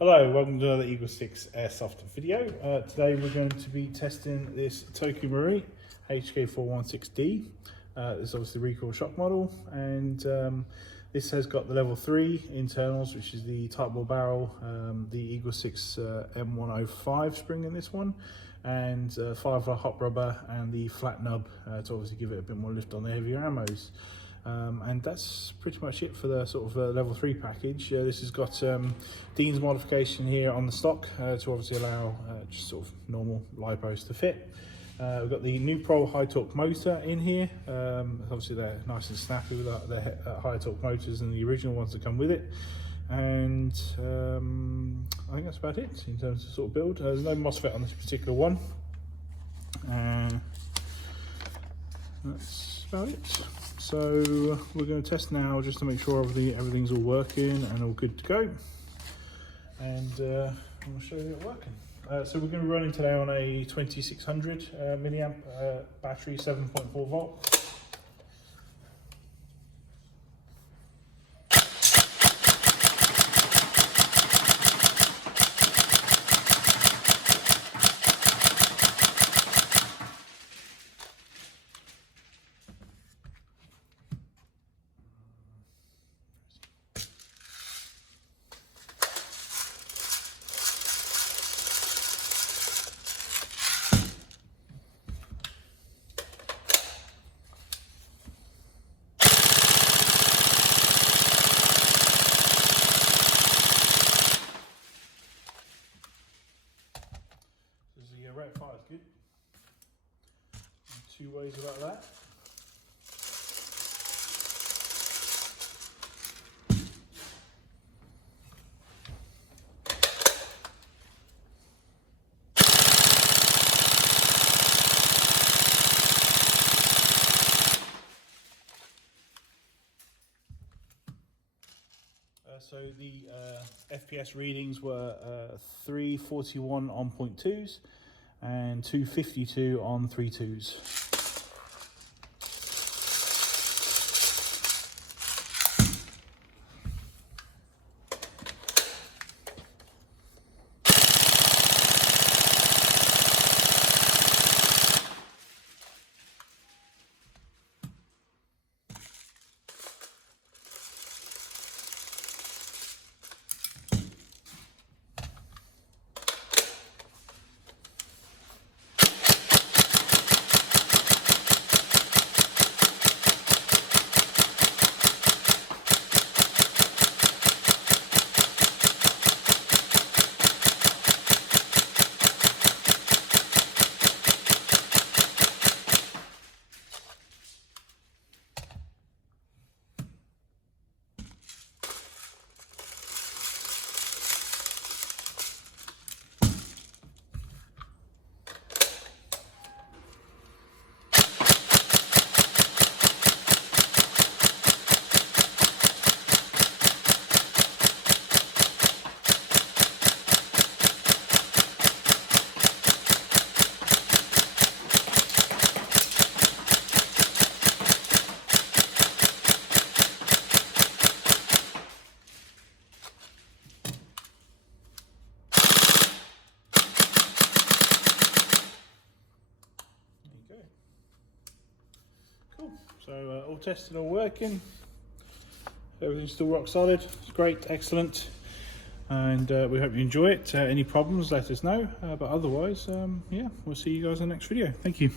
Hello, welcome to another EagleSix Airsoft video. Today we're going to be testing this Toku Marie HK416D. This is obviously the recoil shock model, and this has got the level 3 internals, which is the Tightbore barrel, the EagleSix M105 spring in this one, and Firefly Hop Rubber and the flat nub to obviously give it a bit more lift on the heavier ammos. And that's pretty much it for the sort of level 3 package. This has got Dean's modification here on the stock to obviously allow just sort of normal Lipos to fit. We've got the Nuprol high torque motor in here. Obviously they're nice and snappy with the high torque motors and the original ones that come with it. And I think that's about it in terms of sort of build. There's no MOSFET on this particular one. That's about it. So we're going to test now just to make sure everything's all working and all good to go. And I'll show you it working. So we're going to be running today on a 2600 milliamp battery, 7.4 volt. Rate of fire is good. Two ways about that. So the FPS readings were 341 on 0.2s and 252 on 3.2s. So all tested, all working. Everything's still rock solid. It's great, excellent, and we hope you enjoy it. Any problems, let us know. But otherwise, yeah, we'll see you guys in the next video. Thank you.